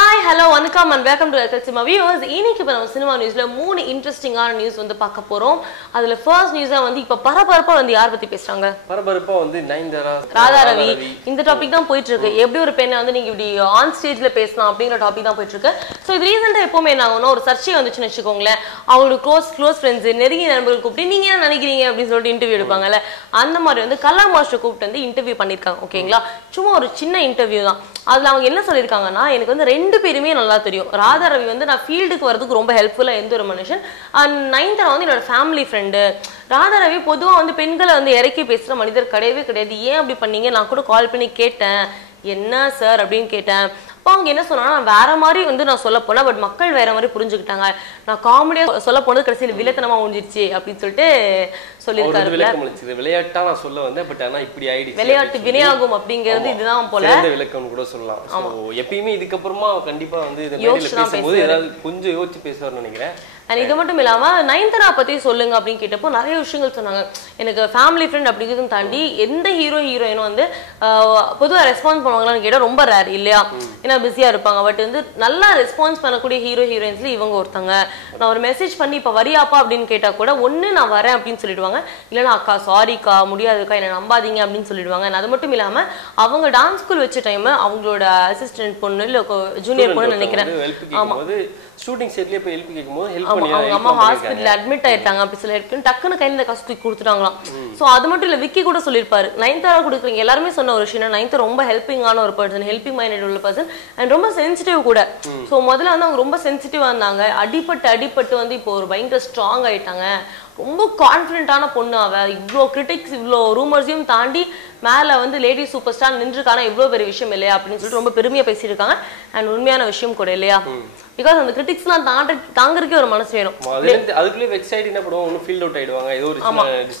Hi hello வணக்கம் and welcome to cinema viewers இன்னைக்கு இப்போ நம்ம சினிமா நியூஸ்ல மூணு இன்ட்ரெஸ்டிங்கான நியூஸ் வந்து பார்க்க போறோம். அதுல ஃபர்ஸ்ட் நியூஸா வந்து இப்போ பரபரப்பா வந்து யார் பத்தி பேசுறாங்க? பரபரப்பா வந்து நயன்தாரா ராதா ரவி. இந்த டாபிக் தான் போயிட்டு இருக்கு. எப்படி ஒரு பெண்ணை வந்து நீங்க இப்படி ஆன் ஸ்டேஜ்ல பேசலாம் அப்படிங்கிற டாபிக் தான் போயிட்டு இருக்கு. ஸோ இது ரீசெண்டா எப்பவுமே என்ன ஆகும்னா ஒரு சர்ச்சை வந்துச்சுன்னு வச்சுக்கோங்களேன். அவங்களோட க்ளோஸ் க்ளோஸ் ஃப்ரெண்ட்ஸ் நெருங்கிய நண்பர்கள் கூப்பிட்டு நீங்க என்ன நினைக்கிறீங்க? அப்படின்னு சொல்லிட்டு இன்டர்வியூ எடுப்பாங்கல்ல. அந்த மாதிரி வந்து கலா மாஸ்டர் கூப்பிட்டு வந்து இன்டர்வியூ பண்ணிருக்காங்க ஓகேங்களா சும்மா ஒரு சின்ன இன்டர்வியூ தான். அதில் அவங்க என்ன சொல்லியிருக்காங்கன்னா எனக்கு வந்து ரெண்டு பேருமே நல்லா தெரியும். ராதா ரவி வந்து நான் ஃபீல்டுக்கு வரதுக்கு ரொம்ப ஹெல்ப்ஃபுல்லாக எந்த ஒரு மனுஷன்? அண்ட் நயன்தாரா வந்து என்னோட ஃபேமிலி ஃப்ரெண்டு ராதா ரவி பொதுவாக வந்து பெண்களை வந்து இறக்கி பேசுகிற மனிதர் கிடையவே கிடையாது. ஏன் அப்படி பண்ணீங்க? நான் கூட கால் பண்ணி கேட்டேன். என்ன சார் அப்படின்னு கேட்டேன். அப்போ அவங்க என்ன சொன்னாங்கன்னா நான் வேற மாதிரி வந்து நான் சொல்ல போனேன் பட் மக்கள் வேற மாதிரி புரிஞ்சுக்கிட்டாங்க. நான் காமெடியா சொல்ல போனது கடைசியில் வில்லத்தனமா முடிஞ்சிருச்சு அப்படின்னு சொல்லிட்டு சொல்லியிருக்காரு விளக்கம் விளையாட்டா நான் சொல்ல வந்தேன் பட் ஆனா இப்படி ஆயிடுச்சு. விளையாட்டு. வினையாகும் அப்படிங்கிறது. இதுதான் போல. சிறந்த விளக்கம்னு கூட சொல்லலாம். எப்பயுமே இதுக்கப்புறமா கண்டிப்பா வந்து தான் பேசும்போது ஏதாவது கொஞ்சம் யோசிச்சு பேசுவார்னு நினைக்கிறேன். அண்ட் இது மட்டும் இல்லாம நயன்தாரா பத்தி சொல்லுங்க அப்படின்னு கேட்டப்போ நிறைய விஷயங்கள் சொன்னாங்க. எனக்கு ஃபேமிலி ஃப்ரெண்ட் அப்படிங்கிறதும் தாண்டி எந்த ஹீரோ ஹீரோயினும் வந்து பொதுவாக ரெஸ்பான்ஸ் பண்ணுவாங்களான்னு கேட்டால் ரொம்ப ரேர் இல்லையா? ஏன்னா பிஸியா இருப்பாங்க. பட் வந்து நல்லா ரெஸ்பான்ஸ் பண்ணக்கூடிய ஹீரோ ஹீரோயின்ஸ்ல இவங்க ஒருத்தங்க. நான் ஒரு மெசேஜ் பண்ணி இப்போ வரியாப்பா? அப்படின்னு கேட்டா கூட ஒண்ணு நான் வரேன் அப்படின்னு சொல்லிடுவாங்க. இல்லைன்னா அக்கா சாரிக்கா முடியாதுக்கா என்னை நம்பாதீங்க அப்படின்னு சொல்லிடுவாங்க. அது மட்டும் இல்லாம அவங்க டான்ஸ் ஸ்கூல் வச்ச டைம் அவங்களோட அசிஸ்டன்ட் பொண்ணு இல்லை ஜூனியர் பொண்ணு நினைக்கிறேன். கேட்கும்போது ஷூட்டிங் செட்லயே போய் ஹெல்ப் கேட்கும்போது ஹெல்ப் அவங்க அம்மா ஹாஸ்பிட்டல் அட்மிட் ஆயிட்டாங்க அப்படி சொல்லி இருக்கு டக்குன்னு கையில காசு தூக்கி கொடுத்துட்டாங்களாம். சோ அது மட்டும் இல்ல விக்கி கூட சொல்லியிருப்பாரு. நயன்தாரா கொடுக்குறீங்க. எல்லாருமே சொன்ன ஒரு விஷயம் நயன்தாரா ரொம்ப ஹெல்பிங்கான ஒரு பர்சன் ஹெல்பிங் மைண்டட் உள்ள பர்சன் அண்ட் ரொம்ப சென்சிட்டிவ் கூட. சோ முதல்ல வந்து அவங்க ரொம்ப சென்சிட்டிவா இருந்தாங்க. அடிபட்டு அடிபட்டு வந்து இப்போ ஒரு பயங்கர ஸ்ட்ராங் ஆயிட்டாங்க. ரொம்ப கான்ஃபிடென்ட்டான பொண்ணு அவ. இவ்வளோ கிரிட்டிக்ஸ் இவ்வளோ ரூமர்ஸையும் தாண்டி மேல வந்து லேடி சூப்பர் ஸ்டார் நின்றுருக்கானா இவ்வளோ பெரிய விஷயம் இல்லையா அப்படின்னு சொல்லிட்டு ரொம்ப பெருமையா பேசியிருக்காங்க. அண்ட் உண்மையான விஷயம் கூட இல்லையா? பிகாஸ் அந்த கிரிட்டிக்ஸ்லாம் தாண்ட தாங்கறதுக்கே ஒரு மனசு வேணும். அதுக்குள்ளே வெக்ஸ் ஆயிட்டு என்ன பண்ணுவாங்க? ஃபீல்ட் அவுட் ஆயிடுவாங்க. ஏதோ ஒரு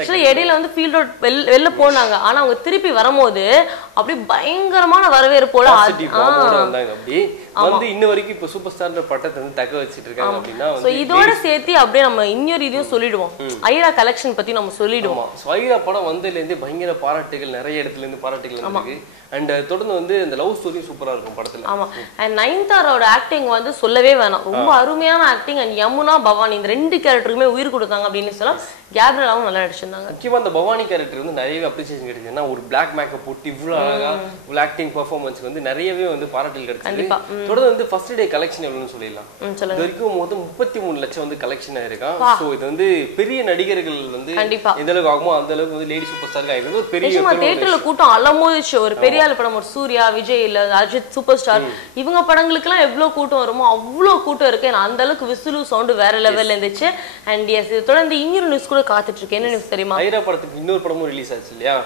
ஆக்சுவலி இடையில வந்து ஃபீல்ட் அவுட் வெளில போனாங்க. ஆனா அவங்க திருப்பி வரும்போது அப்படி பயங்கரமான வரவேற்போட அப்படி வந்து இன்ன வரைக்கும் இப்ப சூப்பர் ஸ்டார்ன்ற பட்டத்தை வந்து தக்க வச்சிட்டு இருக்காங்க அப்படின்னா சோ இதோட சேர்த்து அப்படியே நம்ம இன்னொரு இதையும் சொல்லிடுவோம். ஐரா கலெக்ஷன் பத்தி நம்ம சொல்லிடுவோம். ஆமா. ஸ்வைரா படம் வந்ததுல இருந்து பயங்கர பாராட்டுகள் நிறைய இடத்துல இருந்து பாராட்டுகள் வந்திருக்கு. அண்ட் தொடர்ந்து வந்து அந்த லவ் ஸ்டோரியும் சூப்பரா இருக்கும் படத்துல. ஆமா. அண்ட் நயன்தாரோட ஆக்டிங் வந்து சொல்லவே வேணாம். ரொம்ப அருமையான ஆக்டிங் அண்ட் யமுனா பவானி இந்த ரெண்டு கேரக்டருக்குமே உயிர் கொடுத்தாங்க அப்படின்னு சொல்லலாம். கேப்ரலாவும் நல்லா நடிச்சிருந்தாங்க. முக்கியமா அந்த பவானி கேரக்டர் வந்து நிறையவே அப்ரிசியேஷன் கிடைச்சது. ஏன்னா ஒரு பிளாக் மேக்கப் போட்டு இவ்வளவு அழகா இவ்வளவு ஆக்டிங் பெர்ஃபார்மன்ஸ் வந்து நிறையவே வந்து பாராட்டுகள் கிடைச்சது. தொடர்ந்து வந்து ஃபர்ஸ்ட் டே கலெக்ஷன் எவ்வளவுன்னு சொல்லிடலாம். இது வரைக்கும் மொத்தம் முப்பத்தி மூணு லட்சம் வந்து கலெக்ஷன் ஆயிருக்கான் சோ இது வந்து பெரிய நடிகர்கள் வந்து. எந்த அளவுக்கு ஆகுமோ அந்த அளவுக்கு வந்து லேடி சூப்பர் ஸ்டாருக்கு ஆயிருக்கிறது ஒரு பெரிய தேட்டர்ல கூட்டம் அலமோதிச்சு. ஒரு பெரிய ஆள் படம் ஒரு சூர்யா விஜய் இல்ல அஜித் சூப்பர் ஸ்டார் இவங்க படங்களுக்குலாம் எவ்வளவு கூட்டம் வருமோ அவ்வளவு கூட்டம் இருக்கு. அந்த அளவுக்கு விசிலு சவுண்ட் வேற லெவல்ல இருந்துச்சு. அண்ட் எஸ் இது தொடர்ந்து இன்னொரு நியூஸ் கூட காத்துட்டு இருக்கு என்ன நியூஸ் தெரியுமா? ஐரா படத்துக்கு இன்னொரு படமும் ரிலீஸ் ஆச்சு இல்லையா?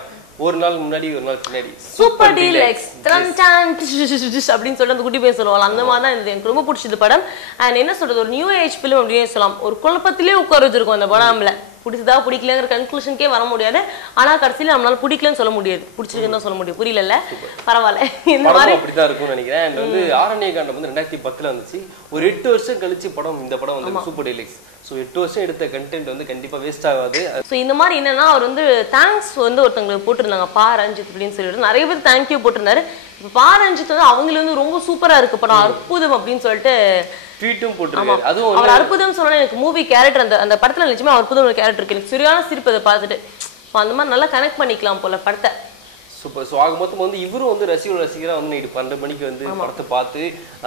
ஒரு நாள் முன்னாடி ஒரு நாள் பின்னாடி. சூப்பர் டீல் எக்ஸ் அப்படின்னு சொல்லிட்டு அந்த குட்டி பையன் சொல்லுவாங்க அந்த மாதிரி தான் எனக்கு ரொம்ப பிடிச்சது படம். அண்ட் என்ன சொல்றது ஒரு நியூ ஏஜ் ஃபிலிம் அப்படின்னு சொல்லலாம். ஒரு குழப்பத்திலே உட்கார வச்சிருக்கோம் அந்த படம் நம்மள பிடிச்சதா பிடிக்கலங்கிற கன்க்ளூஷனுக்கே வர முடியாது. ஆனா கடைசியில நம்மளால பிடிக்கலன்னு சொல்ல முடியாது. பிடிச்சிருக்குன்னு தான் சொல்ல முடியும். புரியல பரவாயில்ல. இந்த மாதிரி அப்படிதான் இருக்கும்னு நினைக்கிறேன். அண்ட் வந்து ஆரண்ய காண்டம் வந்து ரெண்டாயிரத்தி பத்துல வந்துச்சு. ஒரு எட்டு வருஷம் கழிச்சு படம் இந்த படம் வந்து சூப்பர் டீலக்ஸ் ஸோ எட்டு வருஷம் எடுத்த கண்டென்ட் வந்து கண்டிப்பா வேஸ்ட் ஆகாது. ஸோ இந்த மாதிரி என்னன்னா அவர் வந்து தேங்க்ஸ் வந்து ஒருத்தங்களுக்கு போட்டிருந்தாங்க. பா ரஞ்சித் அப்படின்னு சொல்லிட்டு. நிறைய பேர் தேங்க்யூ போட்டிருந்தாரு. இப்போ பா ரஞ்சித் வந்து அவங்களுக்கு வந்து ரொம்ப சூப்பரா இருக்கு. படம் அற்புதம் அப்படின்னு சொல்லிட்டு ட்வீட்டும் போட்டிருக்காரு. அதுவும் அவர் அற்புதம் சொன்னா எனக்கு மூவி கேரக்டர் அந்த அந்த படத்துல நிஜமா அற்புதம் ஒரு கேரக்டர் இருக்கு. எனக்கு சரியான சிரிப்பு அதை பார்த்துட்டு அந்த மாதிரி நல்லா கனெக்ட் பண்ணிக்கலாம் போல படத்தை. சூப்பர். ஸோ ஆக மொத்தம் வந்து இவரும் வந்து ரசிகர் ரசிகரா வந்து நைட்டு பன்னெண்டு மணிக்கு வந்து படத்தை பார்த்து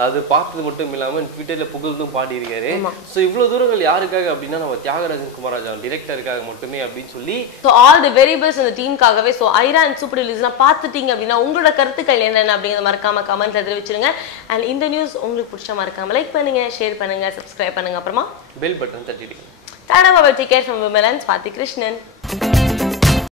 அது பார்த்தது மட்டும் இல்லாம ட்விட்டர்ல புகழ்ந்தும் பாடி இருக்காரு ஸோ இவ்வளவு தூரங்கள் யாருக்காக அப்படின்னா நம்ம தியாகராஜன் குமாராஜா டிரெக்டருக்காக மட்டுமே அப்படின்னு சொல்லி so all the very best அந்த டீமுக்காகவே ஸோ ஐரா அண்ட் சூப்பர் ரிலீஸ்லாம் பார்த்துட்டீங்க அப்படின்னா உங்களோட கருத்துக்கள் என்னென்ன அப்படிங்கிறத மறக்காம கமெண்ட்ல தெரிவிச்சிருங்க. அண்ட் இந்த நியூஸ் உங்களுக்கு பிடிச்ச மறக்காம லைக் பண்ணுங்க ஷேர் பண்ணுங்க சப்ஸ்கிரைப் பண்ணுங்க. அப்புறமா பெல் பட்டன் தட்டிடுங்க. டாடா பாபா டிக்கெட் ஃப்ரம் விமலன்ஸ் பாத்தி கிருஷ்ணன்